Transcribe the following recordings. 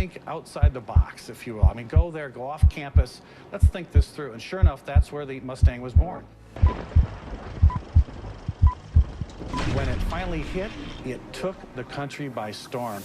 think outside the box, if you will. I mean, go there, go off campus. Let's think this through. And sure enough, that's where the Mustang was born. When it finally hit, it took the country by storm.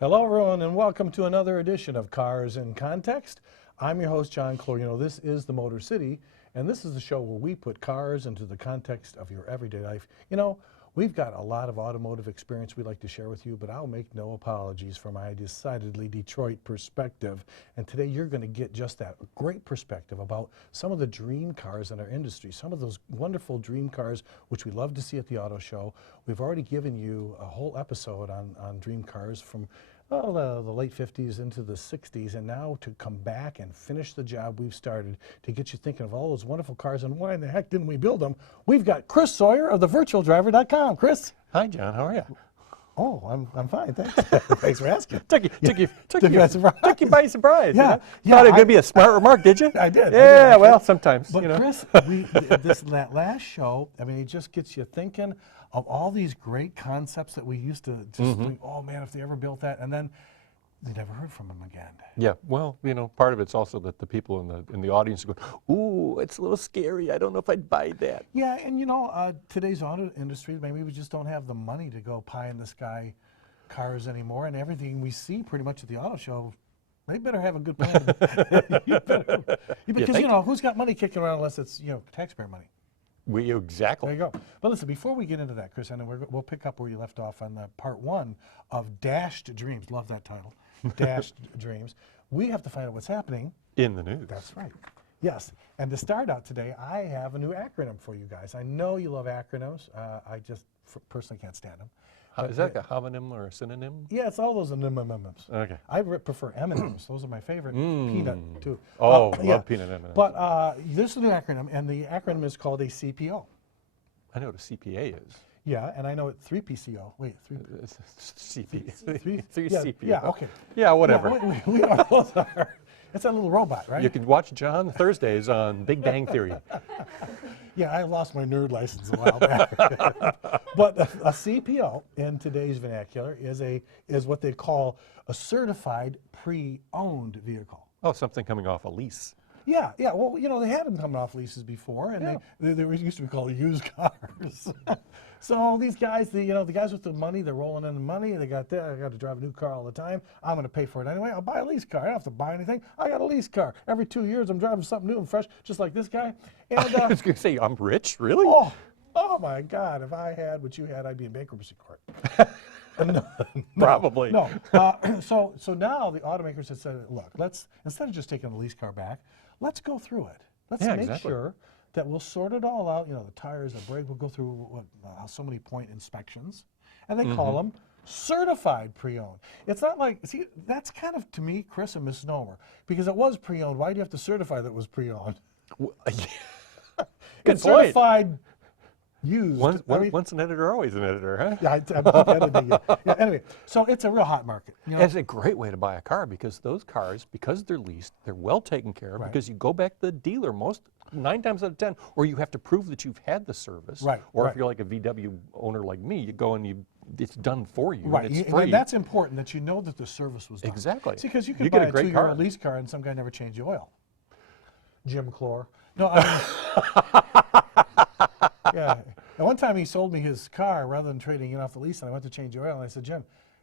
Hello, everyone, and welcome to another edition of Cars in Context. I'm your host, John Clor. You know, this is the Motor City, and this is the show where we put cars into the context of your everyday life. You know, we've got a lot of automotive experience we'd like to share with you, but I'll make no apologies for my decidedly Detroit perspective. And today you're going to get just that great perspective about some of the dream cars in our industry, some of those wonderful dream cars which we love to see at the auto show. We've already given you a whole episode on dream cars from the late 50s into the 60s, and now to come back and finish the job we've started to get you thinking of all those wonderful cars and why in the heck didn't we build them. We've got Chris Sawyer of thevirtualdriver.com. Chris. Hi, John. How are you? Oh, I'm fine, thanks. Thanks for asking. Took you by surprise. Yeah, Thought it could be a smart remark, did you? I did. Yeah, well, sometimes. But you know. Chris, that last show, I mean, it just gets you thinking of all these great concepts that we used to just think, oh man, if they ever built that, and then they never heard from them again. Yeah, well, you know, part of it's also that the people in the audience go, ooh, it's a little scary. I don't know if I'd buy that. Yeah, and you know, today's auto industry, maybe we just don't have the money to go pie in the sky cars anymore, and everything we see pretty much at the auto show, they better have a good plan. Because you know, who's got money kicking around unless it's, you know, taxpayer money? Exactly. There you go. But listen, before we get into that, Chris, I know we'll pick up where you left off on the part one of Dashed Dreams. Love that title, Dashed Dreams. We have to find out what's happening In the news. That's right. Yes. And to start out today, I have a new acronym for you guys. I know you love acronyms. I just personally can't stand them. Is that like a homonym or a synonym? Yeah, it's all those M&Ms. Okay. I prefer M&Ms. Those are my favorite. Peanut, too. Oh, yeah. love peanut M&Ms. But this is a new acronym, and the acronym is called a CPO. I know what a CPA is. Yeah, and I know it 3PCO. Wait, 3 Three yeah, CPO. Yeah, okay. Yeah, whatever. Yeah, we are both are. It's that little robot, right? You can watch John Thursdays on Big Bang Theory. Yeah, I lost my nerd license a while back. But a CPO in today's vernacular is what they call a certified pre-owned vehicle. Oh, something coming off a lease. Yeah. Well, you know, they had them coming off leases before, and they used to be called used cars. So these guys, the guys with the money, they're rolling in the money. They got that. I got to drive a new car all the time. I'm going to pay for it anyway. I'll buy a lease car. I don't have to buy anything. I got a lease car. Every 2 years, I'm driving something new and fresh, just like this guy. And I was going to say, I'm rich, really? Oh my God! If I had what you had, I'd be in bankruptcy court. No, Probably. No. So now the automakers have said, look, instead of just taking the lease car back, let's go through it. Let's make sure that we'll sort it all out. You know, the tires, the brake, we'll go through so many point inspections, and they call them certified pre-owned. It's not like, see, that's kind of, to me, Chris, a misnomer, because it was pre-owned. Why do you have to certify that it was pre-owned? Good It's point. certified used. Once an editor, always an editor, huh? Yeah, I'm editing it. Yeah, anyway, so it's a real hot market. You know? It's a great way to buy a car because those cars, because they're leased, they're well taken care of because you go back to the dealer 9 times out of 10, or you have to prove that you've had the service. Right. Or if you're like a VW owner like me, you go and it's done for you. Right, and it's free. and that's important that you know that the service was done. Exactly. See, because you could get buy a a great 2-year-old car. lease car and some guy never changed the oil. Jim Clor. No, I mean, yeah. And one time he sold me his car rather than trading it off the lease, and I went to change the oil, and I said, Jim,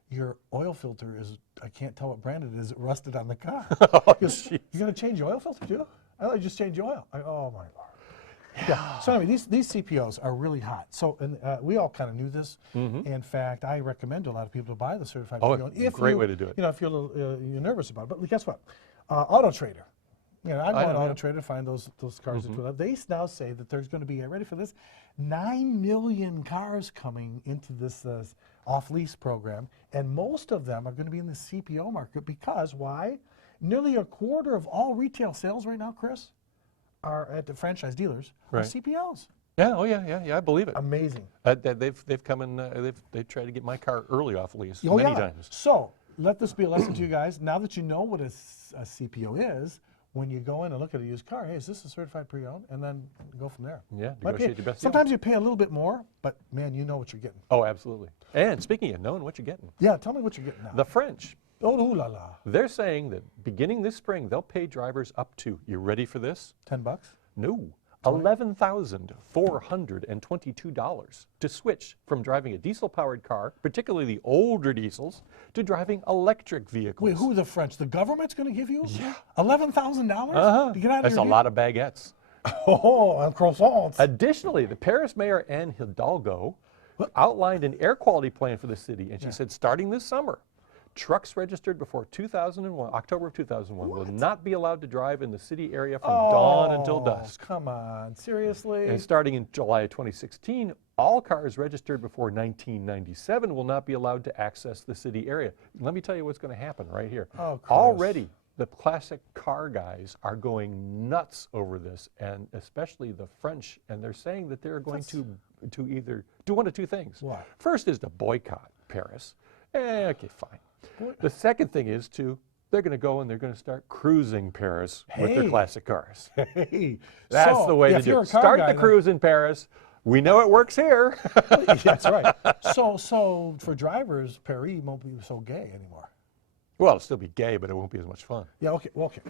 your oil filter is, I can't tell what brand it is, it rusted on the car. He goes, you're going to change the oil filter too? I thought you just changed the oil. Oh, my Lord. Yeah. So anyway, these CPOs are really hot. So we all kind of knew this. In fact, I recommend to a lot of people to buy the certified pre-owned. Great way to do it. You know, if you're a little, you're nervous about it. But guess what? Auto Trader. You know, I go on Auto Trader to find those cars that we love. They now say that there's going to be, ready for this, 9 million cars coming into this off-lease program, and most of them are going to be in the CPO market because why? Nearly a quarter of all retail sales right now, Chris, are at the franchise dealers are CPOs. Yeah, oh yeah, I believe it. Amazing. They've come in, they've tried to get my car early off lease many times. So let this be a lesson to you guys. Now that you know what a CPO is, when you go in and look at a used car, hey, is this a certified pre-owned? And then go from there. Yeah, Might negotiate your best deal. Sometimes you pay a little bit more, but man, you know what you're getting. Oh, absolutely. And speaking of knowing what you're getting, Yeah, tell me what you're getting now. the French, Oh, ooh la la. they're saying that beginning this spring, they'll pay drivers up to, you ready for this? $10? No, $11,422 to switch from driving a diesel-powered car, particularly the older diesels, to driving electric vehicles. Wait, who are the French? The government's going to give you $11,000 Uh-huh. to get out of That's your a lot of baguettes. Oh, and croissants. Additionally, the Paris mayor, Anne Hidalgo, outlined an air quality plan for the city, and she said starting this summer, trucks registered before 2001, October of 2001, will not be allowed to drive in the city area from dawn until dusk. Come on, seriously? And starting in July of 2016, all cars registered before 1997 will not be allowed to access the city area. Let me tell you what's going to happen right here. Oh, Chris. Already, the classic car guys are going nuts over this, and especially the French, and they're saying that they're going to either do one of two things. What? First is to boycott Paris. Okay, fine. The second thing is they're going to go and they're going to start cruising Paris with their classic cars. Hey, That's so, the way to if do you're it. a car Start guy, the cruise in Paris. We know it works here. That's right. So for drivers, Paris won't be so gay anymore. Well, it'll still be gay, but it won't be as much fun, Yeah, okay, well, okay.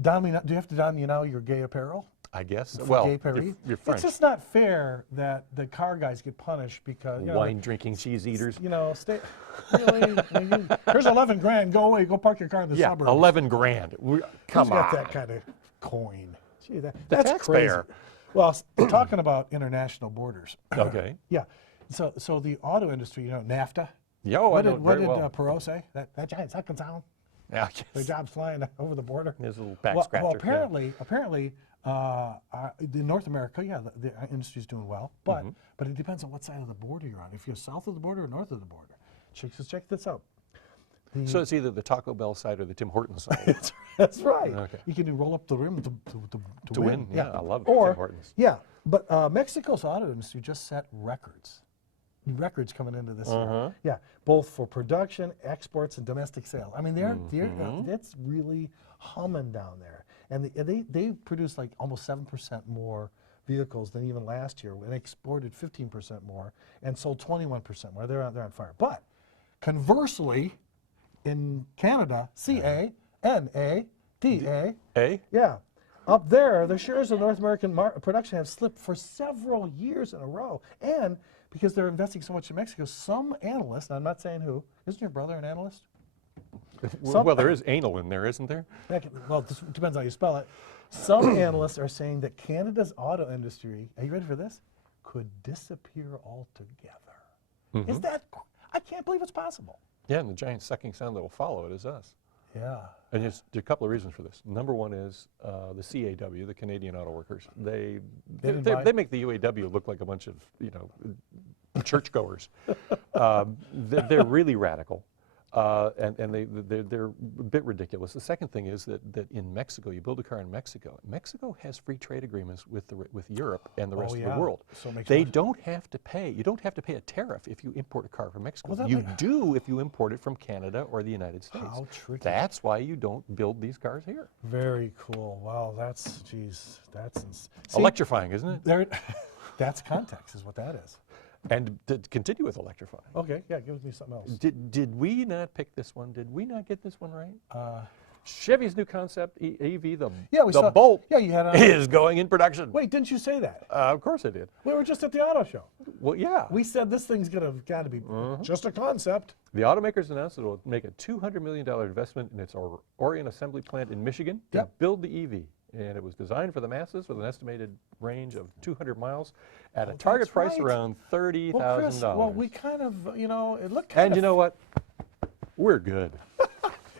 Don, do you have to don now your gay apparel? I guess. For Well, gay Paris? you're French. It's just not fair that the car guys get punished because, you know, Wine-drinking cheese eaters. you know, really, here's 11 grand, go away, go park your car in the Yeah, suburbs. 11 grand. Come Who's on. got that kind of coin? Gee, that's taxpayer. crazy. Well, talking about international borders. Okay. Yeah, so the auto industry, you know, NAFTA. Yo, I know it What very did well. Perot say? That giant sucking sound. Yeah, Their jobs flying over the border. There's a little back Well, scratcher. apparently, in North America, yeah, the industry's doing well, but it depends on what side of the border you're on. If you're south of the border or north of the border. Check this out. So it's either the Taco Bell side or the Tim Hortons side. That's right. Okay. You can roll up the rim To win? Yeah, I love Or, Tim Hortons. yeah, but Mexico's auto industry just set records. Records coming into this year. Yeah, both for production, exports, and domestic sales. I mean, that's really humming down there. And they produced like almost 7% more vehicles than even last year, and exported 15% more, and sold 21% more. They're on fire. But conversely, in Canada, C-A-N-A-D-A, yeah, up there, the shares of North American production have slipped for several years in a row. And because they're investing so much in Mexico, some analysts, and I'm not saying who, isn't your brother an analyst? Well, there is anal in there, isn't there? Well, this depends how you spell it. Some analysts are saying that Canada's auto industry, are you ready for this, could disappear altogether. Is that, I can't believe it's possible. Yeah, and the giant sucking sound that will follow it is us. Yeah. And there's a couple of reasons for this. Number one is the CAW, the Canadian Auto Workers. They make the UAW look like a bunch of, you know, churchgoers. They're really radical. And they're a bit ridiculous. The second thing is that in Mexico, you build a car in Mexico. Mexico has free trade agreements with Europe and the rest of the world. So they don't have to pay. You don't have to pay a tariff if you import a car from Mexico. You do if you import it from Canada or the United States. How tricky. That's why you don't build these cars here. Very cool. Wow, that's Electrifying, isn't it? That's context, is what that is. And to continue with electrifying. Okay, yeah, give me something else. Did we not pick this one? Did we not get this one right? Chevy's new concept EV, the Bolt, you had is going in production. Wait, didn't you say that? Of course I did. We were just at the auto show. Well, yeah. We said this thing's got to be just a concept. The automakers announced it will make a $200 million investment in its Orion assembly plant in Michigan to build the EV. And it was designed for the masses with an estimated range of 200 miles at a target price around $30,000. Well, Chris, we kind of, you know, it looked kind of... And you know what? We're good.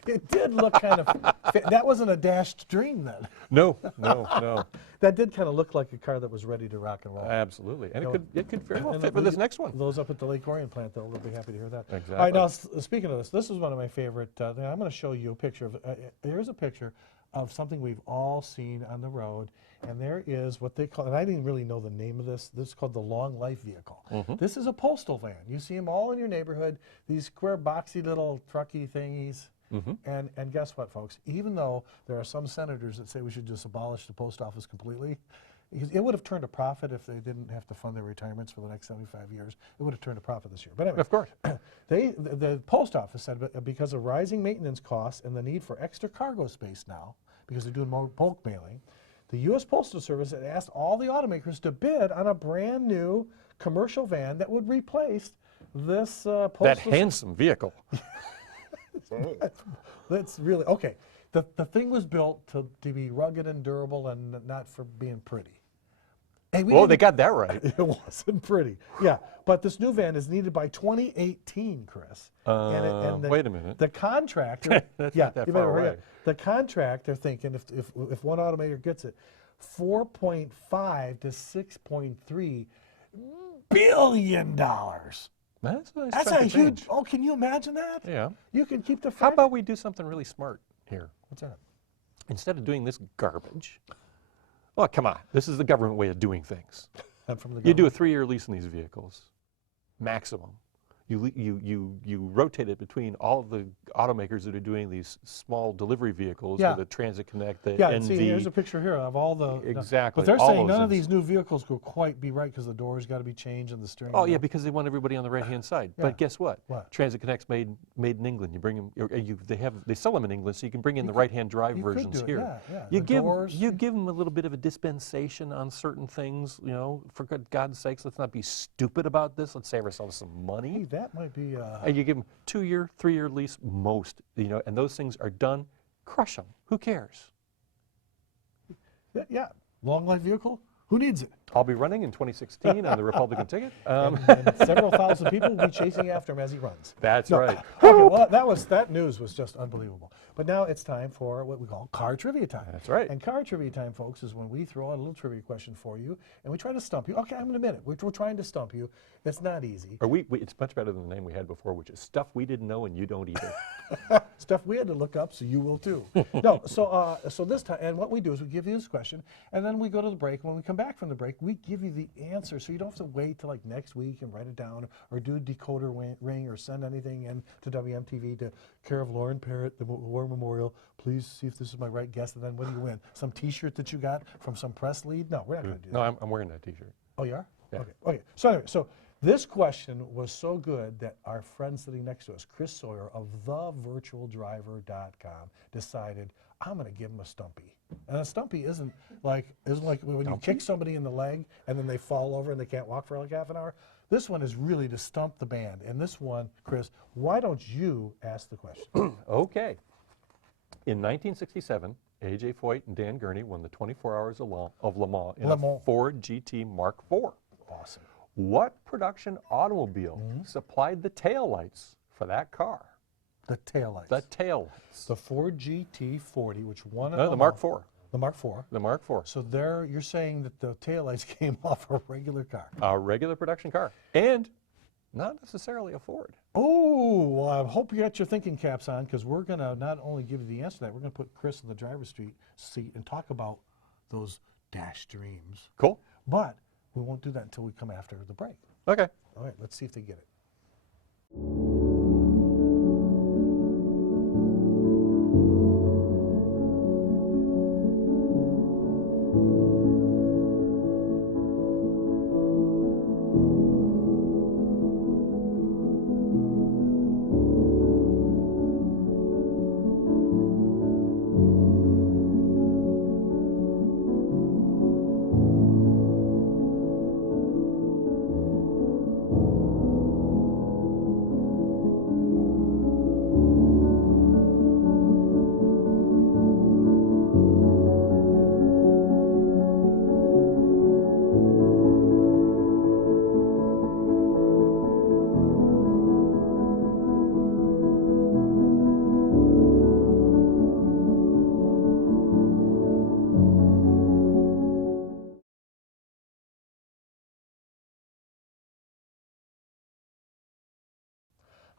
It did look kind of, that wasn't a dashed dream then. No, no, no. That did kind of look like a car that was ready to rock and roll. Absolutely. And it could very well And fit for this next one. Those up at the Lake Orion plant, they'll be happy to hear that. Exactly. All right, now speaking of this is one of my favorite things. I'm going to show you a picture of, here's a picture of something we've all seen on the road, and there is what they call, and I didn't really know the name of this is called the long life vehicle. This is a postal van. You see them all in your neighborhood, these square boxy little trucky thingies. And guess what, folks? Even though there are some senators that say we should just abolish the post office completely, because it would have turned a profit if they didn't have to fund their retirements for the next 75 years. It would have turned a profit this year. But anyway, Of course. the post office said because of rising maintenance costs and the need for extra cargo space now, because they're doing more bulk mailing, the U.S. Postal Service had asked all the automakers to bid on a brand new commercial van that would replace this postal. That handsome vehicle. That's really, okay. The thing was built to be rugged and durable and not for being pretty. Hey, Whoa, they got that right. It wasn't pretty. Yeah, but this new van is needed by 2018, Chris. Wait a minute. The contractor, That's yeah, not that you far better hurry away. up. The contract, they're thinking, if one automaker gets it, $4.5 to $6.3 billion. That's a nice That's chunk a of huge. change. Oh, can you imagine that? Yeah. You can keep the. How about we do something really smart here? What's that? Instead of doing this garbage, oh, come on. This is the government way of doing things. I'm from the You do a government. 3-year lease on these vehicles, maximum. You rotate it between all of the automakers that are doing these small delivery vehicles, Yeah. the Transit Connect, the Yeah, NV. see, here's a picture here of all the. Exactly, But they're all saying those none of things. these new vehicles will quite be right because the doors got to be changed and the steering. Oh wheel. yeah, because they want everybody on the right-hand side. Yeah. But guess what? What? Transit Connect's made in England. You bring them. They sell them in England, so you can bring in the right-hand drive you could versions do it, here. yeah, yeah. You The give doors. you give them a little bit of a dispensation on certain things. You know, for God's sakes, let's not be stupid about this. Let's save ourselves some Hey, money. that might be. And you give them 2-year, 3-year lease most. You know, and those things are done. Crush them. Who cares? Yeah, long life vehicle. Who needs it? I'll be running in 2016 on the Republican ticket. And several thousand people will be chasing after him as he runs. That's No. right. Okay, well, that news was just unbelievable. But now it's time for what we call car trivia time. That's right. And car trivia time, folks, is when we throw out a little trivia question for you, and we try to stump you. Okay, I'm going to admit it. We're trying to stump you. It's not easy. Or it's much better than the name we had before, which is stuff we didn't know and you don't either. Stuff we had to look up, so you will too. No, so this time, and what we do is we give you this question, and then we go to the break. When we come back from the break, we give you the answer, so you don't have to wait till like next week and write it down, or do a decoder ring, or send anything in to WMTV to care of Lauren Parrott, the War Memorial. Please see if this is my right guess, and then what do you win? Some T-shirt that you got from some press lead? No, we're not going to do that. No, I'm wearing that T-shirt. Oh, you are? Yeah. Okay. Okay. So anyway, this question was so good that our friend sitting next to us, Chris Sawyer of thevirtualdriver.com, decided I'm going to give him a stumpy. And a stumpy isn't like when you kick somebody in the leg and then they fall over and they can't walk for like half an hour. This one is really to stump the band. And this one, Chris, why don't you ask the question? Okay. In 1967, A.J. Foyt and Dan Gurney won the 24 Hours of Le Mans in Le a Mans. Ford GT Mark IV. Awesome. What production automobile supplied the taillights for that car? The taillights. The taillights. The Ford GT40, which won No, the Mark IV. The Mark IV. The Mark IV. So there, you're saying that the taillights came off a regular car. A regular production car. And not necessarily a Ford. Oh, well, I hope you got your thinking caps on, because we're going to not only give you the answer to that, we're going to put Chris in the driver's seat and talk about those dash dreams. Cool. But we won't do that until we come after the break. Okay. All right, let's see if they get it.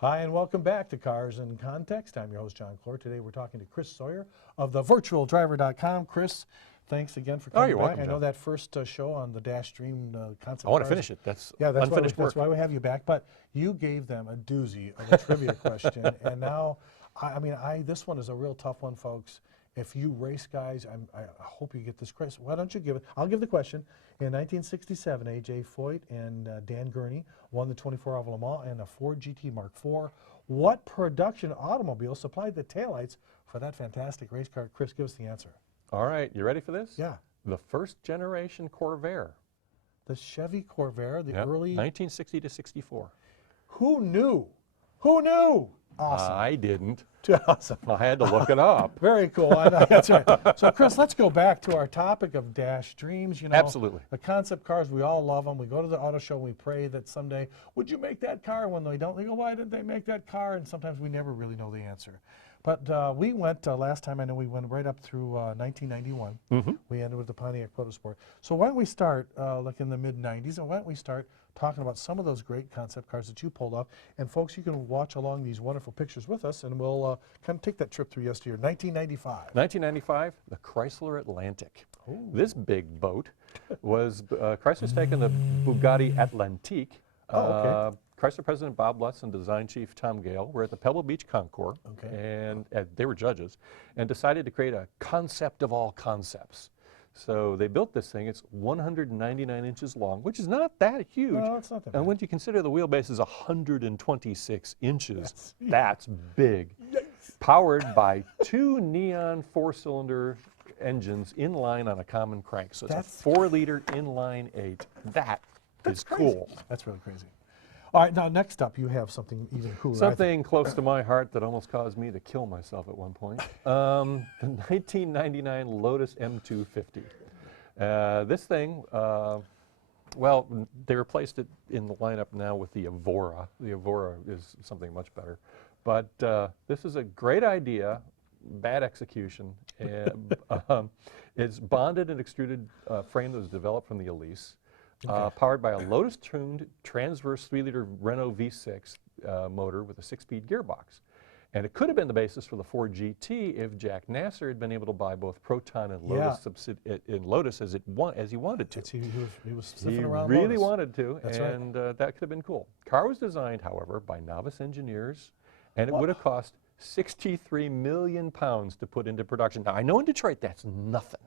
Hi, and welcome back to Cars in Context. I'm your host, John Clor. Today we're talking to Chris Sawyer of thevirtualdriver.com. Chris, thanks again for coming you're back. welcome, I know John. that first show on the Dash Dream concept. I want to cars- finish it. That's that's unfinished work. That's why we have you back. But you gave them a doozy of a trivia question, and now, this one is a real tough one, folks. If you race guys, I hope you get this, Chris. Why don't you give it? I'll give the question. In 1967, A.J. Foyt and Dan Gurney won the 24 Hour Le Mans and a Ford GT Mark IV. What production automobile supplied the taillights for that fantastic race car? Chris, give us the answer. All right, you ready for this? Yeah. The first generation Corvair. The Chevy Corvair, the Yep, early... 1960 to 64. Who knew? Who knew? Awesome. I didn't. Awesome. I had to look it up. Very cool. I know, that's right. So, Chris, let's go back to our topic of Dash Dreams. You know, Absolutely. The concept cars, we all love them. We go to the auto show and we pray that someday, would you make that car? When they don't, they go, why didn't they make that car? And sometimes we never really know the answer. But we went, last time I know we went right up through 1991. We ended with the Pontiac Protosport. So why don't we start, like in the mid-90s, and why don't we start talking about some of those great concept cars that you pulled off. And folks, you can watch along these wonderful pictures with us, and we'll kind of take that trip through yesteryear. 1995. 1995, the Chrysler Atlantic. Ooh. This big boat was, Chrysler's taken the Bugatti Atlantic. Oh, okay. Chrysler President Bob Lutz and Design Chief Tom Gale were at the Pebble Beach Concours, and they were judges, and decided to create a concept of all concepts. So they built this thing. It's 199 inches long, which is not that huge. No, it's not that bad. And when you consider the wheelbase is 126 inches, that's big. Yes. Powered by two neon four-cylinder engines in line on a common crank. So it's That's- a 4-liter inline 8. That is cool. That's really crazy. All right, now next up, you have something even cooler. I think. Something close to my heart that almost caused me to kill myself at one point. The 1999 Lotus M250. This thing, well, they replaced it in the lineup now with the Evora. The Evora is something much better. But this is a great idea, bad execution. And, it's bonded and extruded frame that was developed from the Elise. Powered by a Lotus-tuned transverse 3-liter Renault V6 motor with a 6-speed gearbox. And it could have been the basis for the Ford GT if Jack Nasser had been able to buy both Proton and Lotus, in Lotus as he wanted to. He was sniffing around He really Lotus. wanted to, That's and that could have been cool. Car was designed, however, by novice engineers, and it would have cost 63 million pounds to put into production. Now, I know in Detroit that's nothing.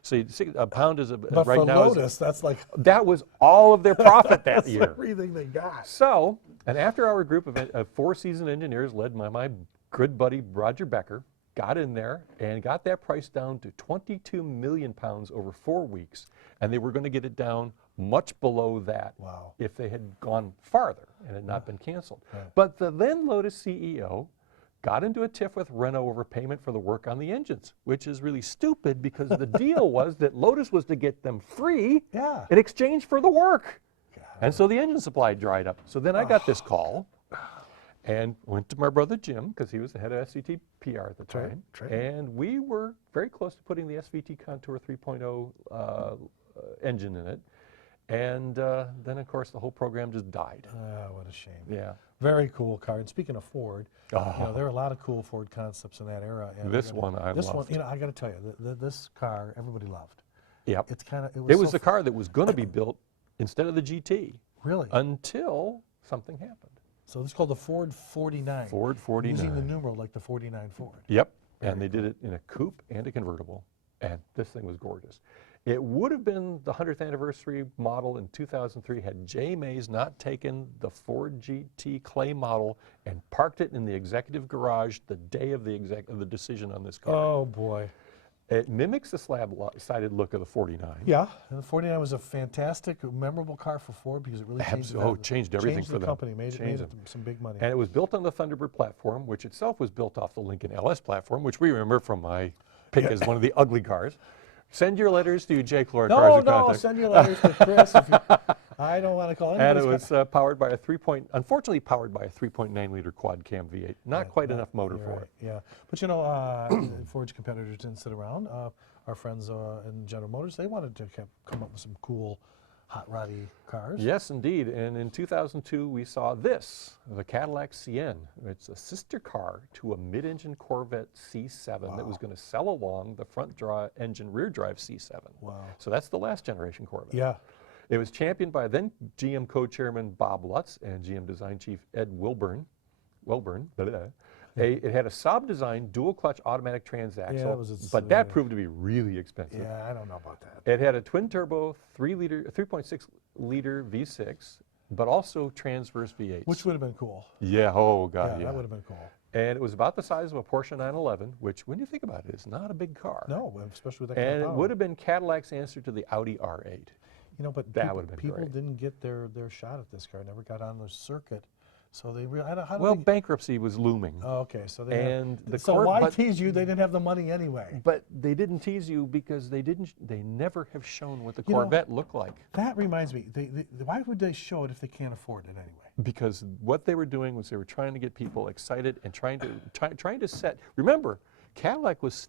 So a pound is But right for now Lotus, that's like that was all of their profit that that's year. everything they got. So an after-hour group of 4 seasoned engineers led by my good buddy Roger Becker got in there and got that price down to 22 million pounds over 4 weeks, and they were going to get it down much below that if they had gone farther and had not been canceled. But the then Lotus CEO got into a tiff with Renault over payment for the work on the engines, which is really stupid because the deal was that Lotus was to get them free in exchange for the work. And so the engine supply dried up. So then I got this call and went to my brother Jim, because he was the head of SVT PR at the time. And we were very close to putting the SVT Contour 3.0 engine in it. And then, of course, the whole program just died. What a shame. Yeah. Very cool car. And speaking of Ford, you know, there are a lot of cool Ford concepts in that era. And This one I This loved. one, you know, I got to tell you, this car everybody loved. Yep. It's kind of It was the car that was going to be built instead of the GT. Really? Until something happened. So this is called the Ford 49. Ford 49. Using the numeral like the 49 Ford. Yep. And they did it in a coupe and a convertible. And this thing was gorgeous. It would have been the 100th anniversary model in 2003 had J. Mays not taken the Ford GT clay model and parked it in the executive garage the day of the decision on this car. Oh, boy. It mimics the slab-sided look of the 49. Yeah, and the 49 was a fantastic, memorable car for Ford because it really changed everything for the them. company, made it some big money. And it was built on the Thunderbird platform, which itself was built off the Lincoln LS platform, which we remember from my pick as one of the ugly cars. Send your letters to J. Clor Cars and Context. Send your letters to Chris. I don't want to call anybody. And it was powered by unfortunately powered by a 3.9-liter quad cam V8. Not quite enough motor for it. Yeah, but you know, Ford's competitors didn't sit around. Our friends in General Motors, they wanted to come up with some cool hot roddy cars. Yes, indeed. And in 2002, we saw this, the Cadillac Cien. It's a sister car to a mid-engine Corvette C7 that was going to sell along the front engine rear drive C7. Wow. So that's the last generation Corvette. Yeah. It was championed by then GM co-chairman Bob Lutz and GM design chief Ed Wilburn. It had a Saab design dual clutch automatic transaxle, but that proved to be really expensive. Yeah, I don't know about that. It had a twin turbo 3.6 liter V6, but also transverse V8s. Which would have been cool. Yeah, oh God, Yeah, that would have been cool. And it was about the size of a Porsche 911, which, when you think about it, is not a big car. No, especially with that kind And of it power. would have been Cadillac's answer to the Audi R8. You know, but That would have been people great. didn't get their shot at this car. Never got on the circuit. So they really, Well, bankruptcy was looming. oh, okay. So they And the so court- why but- tease you? They didn't have the money anyway. But they didn't tease you because they never have shown what the You know, Corvette looked like. That reminds me. Why would they show it if they can't afford it anyway? Because what they were doing was they were trying to get people excited and trying to set. Remember, Cadillac was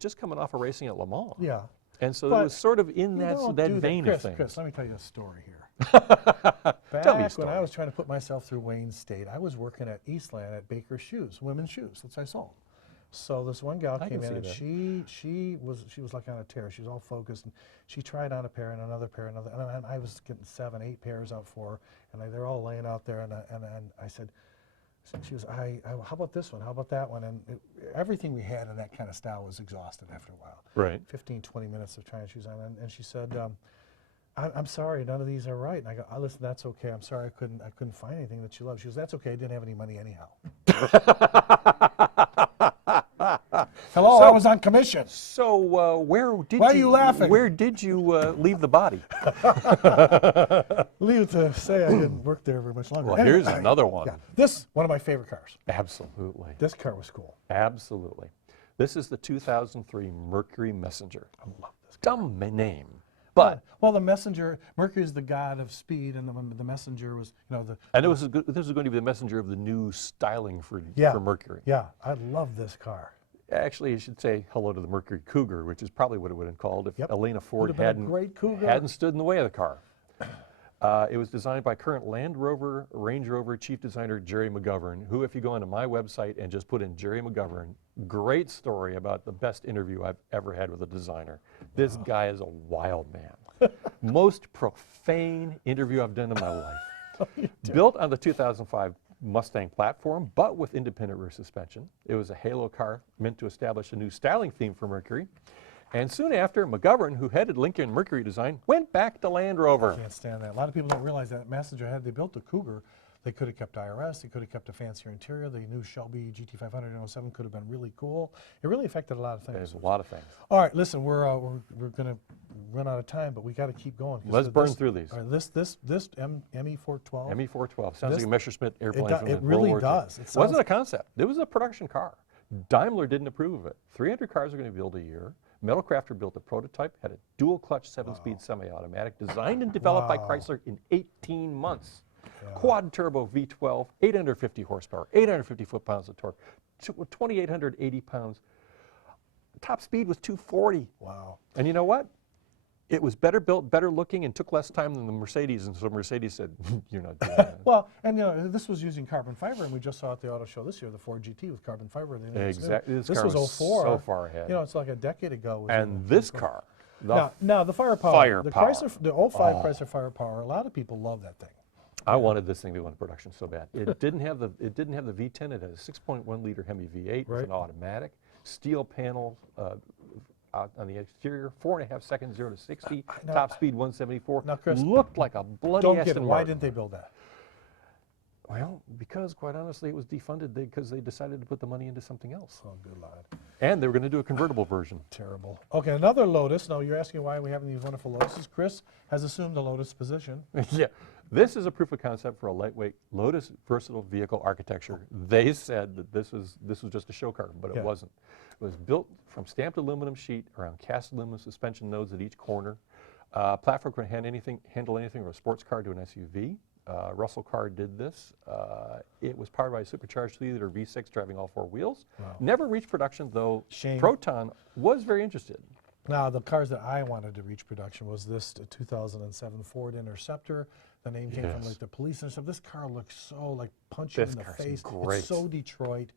just coming off of racing at Le Mans. Yeah. And so But it was sort of in You that don't that do vein Chris, of things. Chris, let me tell you a story here. Tell me a Back story. when I was trying to put myself through Wayne State, I was working at Eastland at Baker's Shoes, women's shoes. That's what I sold. So this one gal I came can in and see she was like on a tear. She was all focused and she tried on a pair and another pair and another. And I was getting 7, 8 pairs out for her, and they're all laying out there. And I said, so she was, how about this one? How about that one? And everything we had in that kind of style was exhausted after a while. Right. 15, 20 minutes of trying shoes on. And she said, I'm sorry, none of these are right. And I go, oh, listen, that's okay. I'm sorry, I couldn't find anything that you love. She goes, that's okay. I didn't have any money anyhow. Hello, I was on commission. So where did Why are you laughing? Where did you leave the body? Leave it to say I didn't work there very much longer. Well, Anyway, here's another one. Yeah, this, one of my favorite cars. Absolutely. This car was cool. Absolutely. This is the 2003 Mercury Messenger. I love this. Dumb name, but Well, the Messenger, Mercury is the god of speed, and the Messenger was, and this was going to be the messenger of the new styling for Mercury. Yeah, I love this car. Actually, you should say hello to the Mercury Cougar, which is probably what it would have been called if Yep. Elena Ford Would have been a great Cougar. hadn't stood in the way of the car. It was designed by current Land Rover, Range Rover chief designer Jerry McGovern, who, if you go onto my website and just put in Jerry McGovern, great story about the best interview I've ever had with a designer. This guy is a wild man. Most profane interview I've done in my life. Built on the 2005 Mustang platform, but with independent rear suspension. It was a halo car meant to establish a new styling theme for Mercury. And soon after, McGovern, who headed Lincoln Mercury design, went back to Land Rover. Can't stand that. A lot of people don't realize that Messenger, had they built the Cougar, they could have kept IRS, they could have kept a fancier interior. The new Shelby GT500 in 07 could have been really cool. It really affected a lot of things. There's a lot of things. All right, listen, we're going to run out of time, but we got to keep going. Let's burn through these. All right, this ME-412. ME-412 sounds This- like a Messerschmitt airplane from it World really War II. does. It It wasn't sounds- a concept. It was a production car. Daimler didn't approve of it. 300 cars are going to be built a year. Metalcrafter built a prototype, had a dual-clutch 7-speed semi-automatic, designed and developed by Chrysler in 18 months. Quad-turbo V12, 850 horsepower, 850 foot-pounds of torque, 2,880 pounds. Top speed was 240. Wow. And you know what? It was better built, better looking, and took less time than the Mercedes, and so Mercedes said, you're not doing that. Well, and this was using carbon fiber, and we just saw at the auto show this year, the Ford GT with carbon fiber. Exactly. This car was 04. so far ahead. It's like a decade ago. was And in- this car, Now the Firepower. Firepower. The Chrysler, the 05 Chrysler Firepower. A lot of people love that thing. I wanted this thing to go into production so bad. It didn't have the V10. It had a 6.1 liter Hemi V8 with an automatic, steel panels on the exterior, 4.5 seconds 0 to 60, top speed 174. Now, Chris, looked like a bloody Don't get it. Aston Why Martin. didn't they build that? Well, because quite honestly, it was defunded because they decided to put the money into something else. Oh, good lord. And they were going to do a convertible version. Terrible. Okay, another Lotus. Now, you're asking why we have these wonderful Lotuses. Chris has assumed the Lotus position. Yeah. This is a proof of concept for a lightweight Lotus versatile vehicle architecture. They said that this was just a show car, but it wasn't. It was built from stamped aluminum sheet around cast aluminum suspension nodes at each corner. Platform could handle anything from a sports car to an SUV. Russell Car did this. It was powered by a supercharged 3-liter V6 driving all 4 wheels. Wow. Never reached production, though Shame. Proton was very interested. Now, the cars that I wanted to reach production was this 2007 Ford Interceptor. The name came from like the police and stuff. This car looks so like punch you in the face. Great. It's so Detroit.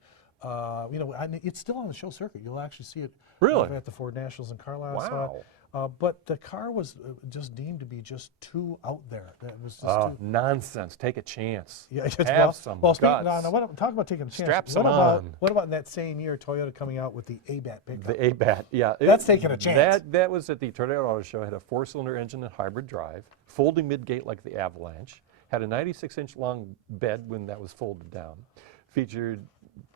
You know, it's still on the show circuit. You'll actually see it at the Ford Nationals in Carlisle. Wow. But the car was just deemed to be just too out there. It was just too nonsense. Take a chance. Yeah, Have some guts. Talk about taking a chance. Strap some on. What about in that same year, Toyota coming out with the A-Bat pickup? The A-Bat, yeah. That's taking a chance. That was at the Toyota Auto Show. Had a 4-cylinder engine and hybrid drive, folding midgate like the Avalanche. Had a 96-inch long bed when that was folded down. Featured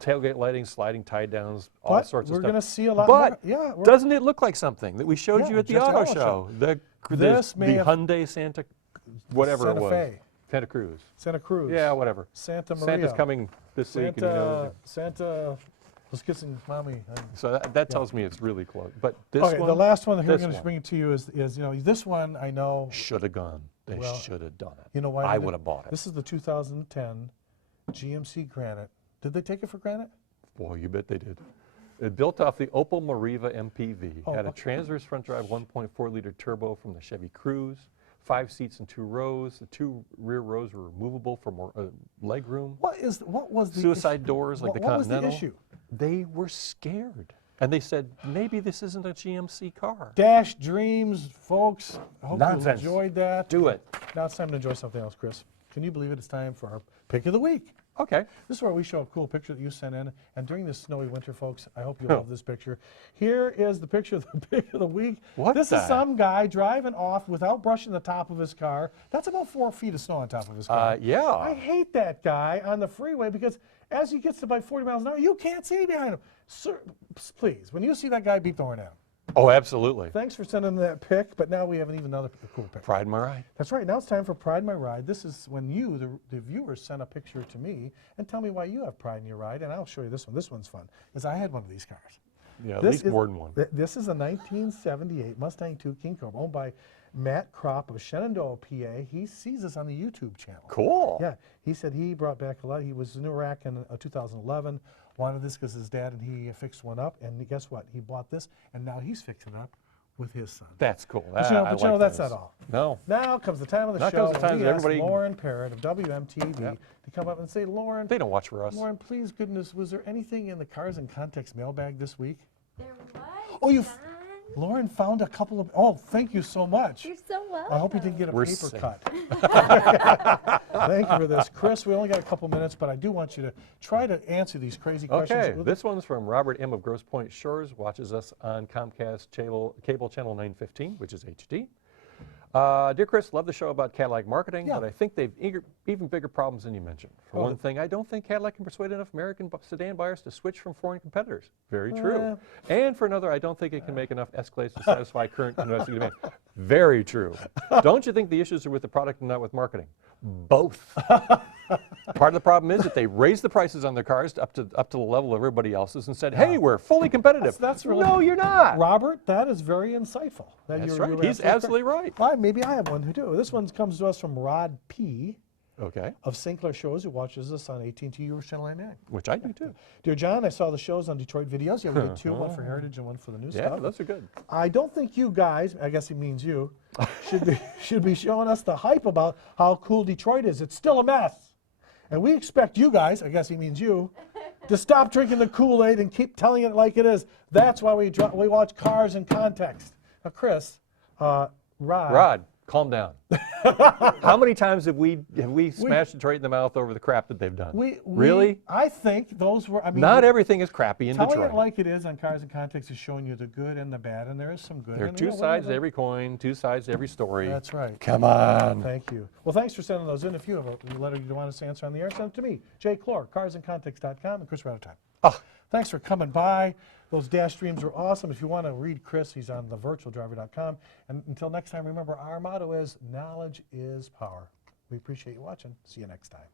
tailgate lighting, sliding tie downs, all sorts of stuff. We're going to see a lot more. Yeah, doesn't it look like something that we showed you at the auto show? The Hyundai Santa, whatever it was. Fe. Santa Cruz. Santa Cruz. Yeah, whatever. Santa Maria. Santa's coming this week. Santa was kissing mommy. So that tells me it's really close. But this one, the last one that we're going to bring to you is you know, this one I know. Should have gone. They should have done it. You know why? I would have bought it. This is the 2010 GMC Granite. Did they take it for granted? Boy, you bet they did. It built off the Opel Meriva MPV. Had a transverse front drive 1.4-liter turbo from the Chevy Cruze. 5 seats and 2 rows. The 2 rear rows were removable for more leg room. What was the suicide doors like the Continental? What was the issue? They were scared. And they said, maybe this isn't a GMC car. Dash dreams, folks. I hope Nonsense. you enjoyed that. Do it. Now it's time to enjoy something else, Chris. Can you believe it? It's time for our pick of the week. Okay. This is where we show a cool picture that you sent in. And during this snowy winter, folks, I hope you love this picture. Here is the picture of the pick of the week. This is some guy driving off without brushing the top of his car. That's about 4 feet of snow on top of his car. Yeah. I hate that guy on the freeway because as he gets to about 40 miles an hour, you can't see behind him. Sir, please, when you see that guy, beep the horn at him. Oh, absolutely. Thanks for sending that pic, but now we have even another cool pic. Pride My Ride. That's right. Now it's time for Pride My Ride. This is when you, the viewers, send a picture to me and tell me why you have pride in your ride, and I'll show you this one. This one's fun, because I had one of these cars. Yeah, at least more than one. This is a 1978 Mustang II King Cobra owned by Matt Kropp of Shenandoah, PA. He sees us on the YouTube channel. Cool. Yeah. He said he brought back a lot. He was in Iraq in 2011. Wanted this because his dad and he fixed one up, and guess what? He bought this, and now he's fixing it up with his son. That's cool. But you know, that's not all. No. Now comes the time of the show. We asked Lauren Parrott of WMTV to come up and say, Lauren. They don't watch for us. Lauren, please, goodness, was there anything in the Cars in Context mailbag this week? There was. Oh, Lauren found a couple of. Oh, thank you so much. You're so welcome. I hope you didn't get a paper cut. Thank you for this, Chris. We only got a couple minutes, but I do want you to try to answer these crazy questions. Okay, this one's from Robert M. of Grosse Pointe Shores. Watches us on Comcast cable channel 915, which is HD. Dear Chris, love the show about Cadillac marketing, but I think they've even bigger problems than you mentioned. For one thing, I don't think Cadillac can persuade enough American sedan buyers to switch from foreign competitors. Very true. And for another, I don't think it can make enough Escalades to satisfy current domestic demand. Very true. Don't you think the issues are with the product and not with marketing? Both. Part of the problem is that they raised the prices on their cars up to the level of everybody else's and said, hey, we're fully competitive. That's really, no, you're not. Robert, that is very insightful. That's right. He's absolutely right. Well, maybe I have one to do. This one comes to us from Rod P. Okay. Of St. Clair Shows, who watches us on AT&T US Channel 99. Which I do too. Dear John, I saw the shows on Detroit Videos. Yeah, we did 2, one for Heritage and one for the new stuff. Yeah, those are good. I don't think you guys, I guess he means you, should be showing us the hype about how cool Detroit is. It's still a mess. And we expect you guys, I guess he means you, to stop drinking the Kool-Aid and keep telling it like it is. That's why we watch Cars in Context. Now, Chris, Rod, calm down. How many times have we smashed Detroit in the mouth over the crap that they've done? Really? I think those were, I mean. Not everything is crappy in Detroit. Telling it like it is on Cars in Context is showing you the good and the bad, and there is some good. There are 2 sides to every coin, 2 sides to every story. That's right. Come on. Thank you. Well, thanks for sending those in. If you have a letter you want us to answer on the air, send it to me, Jay Clor, carsincontext.com, and Chris, we're out of time. Thanks for coming by. Those dash streams are awesome. If you want to read Chris, he's on thevirtualdriver.com. And until next time, remember, our motto is knowledge is power. We appreciate you watching. See you next time.